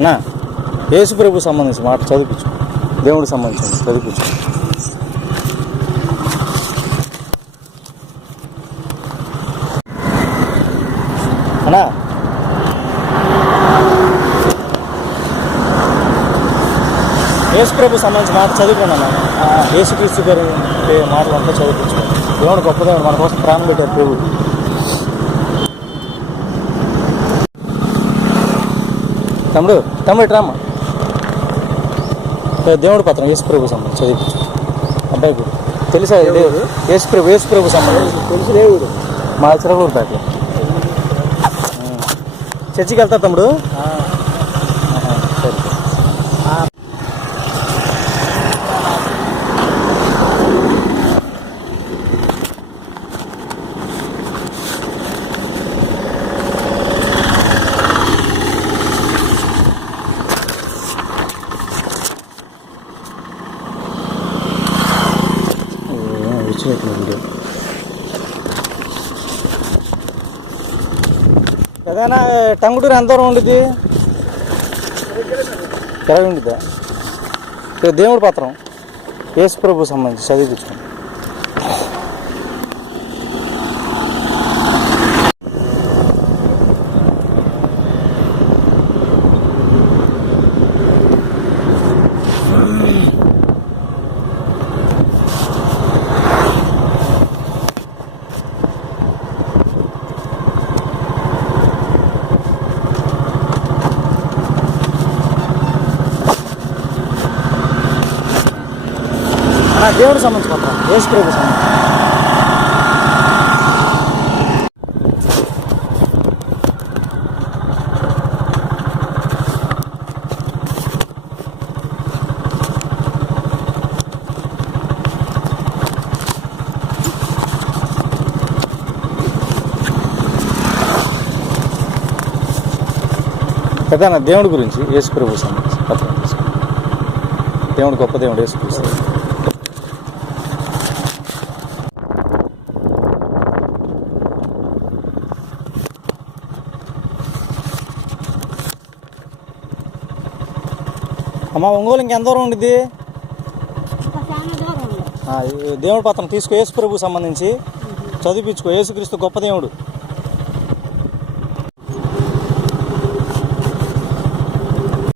అన్నా యేసు ప్రభు సంబంధించి మాట చదివించు. దేవుడికి సంబంధించింది చదివించు. అన్నా యేసు ప్రభు సంబంధించి మాట చదువుకోండి అన్న. క్రీస్తు గారి మాటలు అంతా చదివించు. దేవుడు గొప్పదేవుడు మన కోసం ప్రాణం పెట్టారు ప్రభు తమ్ముడు తమ్ముడు ఇటు రామ్మా. ఏ దేవుడి పత్రం యేసు ప్రభు సంబంధం చదివించు అబ్బాయి కూడా తెలుసా ఇది? యేసు ప్రభు యేసు ప్రభు సంబంధం తెలుసు దేవుడు. మా చిరకూరు దాకా చర్చికి వెళ్తా తమ్ముడు? వచ్చినట్టు వీడియో ఏదైనా టంగుటూరు ఎంత దూరం ఉండిద్ది? ఇరవై ఉండిద్దా? ఇక దేవుడి పత్రం. యేసు ప్రభు సంబంధించి చదివించుకోండి నా దేవుడు సంబంధించి పత్రం యేసు ప్రభు సంబంధించి. పెద్ద దేవుడి గురించి యేసుప్రభు సంబంధించి పత్రం తీసుకుంటాం దేవుడు గొప్ప దేవుడు యేసు అమ్మ ఒంగోలు ఇంకెంత దూరం ఉండిద్ది? దేవుడి పత్రం తీసుకో యేసు ప్రభు సంబంధించి చదివించుకో యేసుక్రీస్తు గొప్ప దేవుడు.